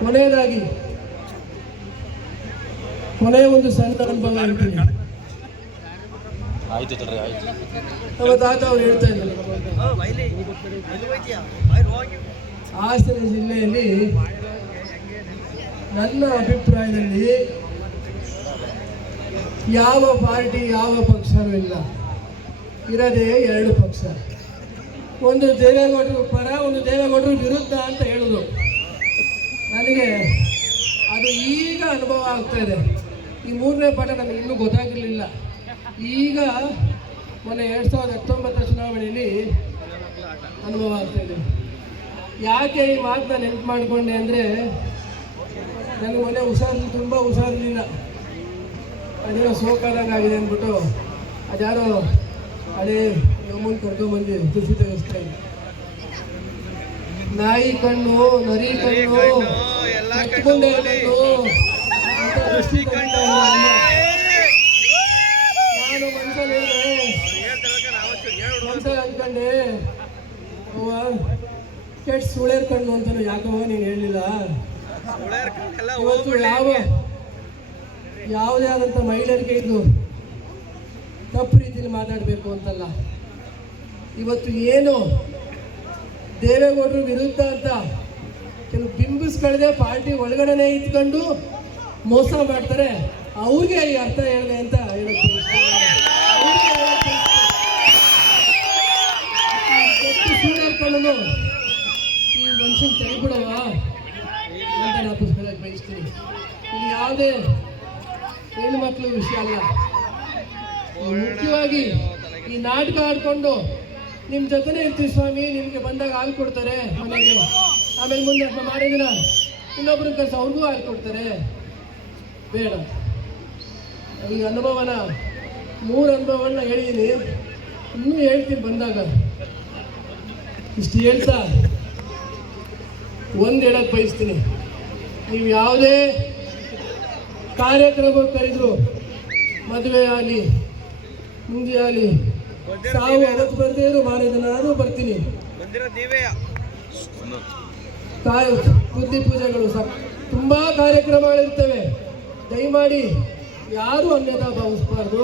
ಕೊನೆಯದಾಗಿ ಕೊನೆಯ ಒಂದು ಸಣ್ಣ ಅನುಭವ ಹೇಳ್ತೀನಿ. ನಮ್ಮ ತಾತ ಅವ್ರು ಹೇಳ್ತಾ ಇದ್ದಾರೆ, ಹಾಸನ ಜಿಲ್ಲೆಯಲ್ಲಿ ನನ್ನ ಅಭಿಪ್ರಾಯದಲ್ಲಿ ಯಾವ ಪಾರ್ಟಿ ಯಾವ ಪಕ್ಷವೂ ಇಲ್ಲ, ಇರೋದೇ ಎರಡು ಪಕ್ಷ. ಒಂದು ದೇವೇಗೌಡರು ಪರ, ಒಂದು ದೇವೇಗೌಡರು ವಿರುದ್ಧ ಅಂತ ಹೇಳೋದು. ನನಗೆ ಅದು ಈಗ ಅನುಭವ ಆಗ್ತಾ ಇದೆ. ಈ ಮೂರನೇ ಪಾಠ ನನಗೆ ಇನ್ನೂ ಗೊತ್ತಾಗಿರಲಿಲ್ಲ. ಈಗ ಮೊನ್ನೆ 2019 ಚುನಾವಣೆಯಲ್ಲಿ ಅನುಭವ ಆಗ್ತಾ ಇದೆ. ಯಾಕೆ ಈ ಮಾತನ್ನ ನೆನಪು ಮಾಡಿಕೊಂಡೆ ಅಂದರೆ, ನನಗೆ ಮೊನ್ನೆ ತುಂಬ ಹುಷಾರಿರಲಿಲ್ಲ. ಅದೇನೋ ಸೋಕಾದಂಗಾಗಿದೆ ಅಂದ್ಬಿಟ್ಟು ಅದ್ಯಾರೋ ಹಳೇ ಯಮುನ್ ಕರ್ಕೊಂಡ್ಬಂದು ತುಸಿ ತೆಗೆಸ್ತಾ ಇದ್ದೆ. ನಾಯಿ ಕಣ್ಣು, ನರಿ ಕಣ್ಣು, ಕಣ್ಣು ನಾನು ಮನಸ್ಸಲ್ಲಿ ಅಂದ್ಕೊಂಡೆ, ಕೆಟ್ಟ ಸುಳೇರ್ ಕಣ್ಣು ಅಂತಾನೆ ಯಾಕೋ ನೀನು ಹೇಳಲಿಲ್ಲ. ಇವತ್ತು ಯಾವುದೇ ಆದಂಥ ಮಹಿಳೆಯರಿಗೆ ಇದು ತಪ್ಪು ರೀತಿಯಲ್ಲಿ ಮಾತಾಡಬೇಕು ಅಂತಲ್ಲ. ಇವತ್ತು ಏನು ದೇವೇಗೌಡರು ವಿರುದ್ಧ ಅಂತ ಕೆಲವು ಬಿಂಬಿಸ್ಕೊಳ್ಳದೆ ಪಾರ್ಟಿ ಒಳಗಡೆನೆ ಇದ್ಕೊಂಡು ಮೋಸ ಮಾಡ್ತಾರೆ, ಅವ್ರಿಗೆ ಈ ಅರ್ಥ ಹೇಳಿದೆ ಅಂತ ಹೇಳಕ್ಕೆ ಸೂರ್ಯರ್ಕೊಳ್ಳಲು ಈ ಮನುಷ್ಯನ ತೆಗೆಬಿಡವ ಅಂತ ನಾನು ಪುಸ್ತಕಕ್ಕೆ ಬಯಸ್ತೀನಿ. ಇಲ್ಲಿ ಯಾವುದೇ ಹೆಣ್ಣು ಮಕ್ಕಳು ವಿಷಯ ಅಲ್ಲ. ಮುಖ್ಯವಾಗಿ ಈ ನಾಟಕ ಆಡ್ಕೊಂಡು ನಿಮ್ಮ ಜೊತೆನೇ ಇರ್ತೀವಿ ಸ್ವಾಮಿ, ನಿಮಗೆ ಬಂದಾಗ ಹಾಲು ಕೊಡ್ತಾರೆ ಮನೆಗೆ, ಆಮೇಲೆ ಮುಂದೆ ಮಾಡಿದಿನ ಇನ್ನೊಬ್ರು ಕೆಲಸ ಅವ್ರಿಗೂ ಹಾಲು ಕೊಡ್ತಾರೆ. ಬೇಡ. ಈ ಅನುಭವನ 3 ಅನುಭವನ ಹೇಳಿದ್ದೀನಿ, ಇನ್ನೂ ಹೇಳ್ತೀನಿ ಬಂದಾಗ. ಇಷ್ಟು ಹೇಳ್ತಾ ಒಂದು ಹೇಳಕ್ಕೆ ಬಯಸ್ತೀನಿ. ನೀವು ಯಾವುದೇ ಕಾರ್ಯಕ್ರಮಕ್ಕೆ ಕರೆದ್ರು, ಮದುವೆ ಆಗಲಿ ಮುಂದೆ ಆಗಲಿ, ಸಾವು ಅವತ್ತು ಬರ್ದೇ ಇರೋ ಮಾರಿದ ನಾನು ಬರ್ತೀನಿ. ಬುದ್ಧಿ ಪೂಜೆಗಳು ತುಂಬ ಕಾರ್ಯಕ್ರಮಗಳಿರ್ತವೆ. ದಯಮಾಡಿ ಯಾರು ಅನ್ಯತಾ ಭಾವಿಸಬಾರ್ದು.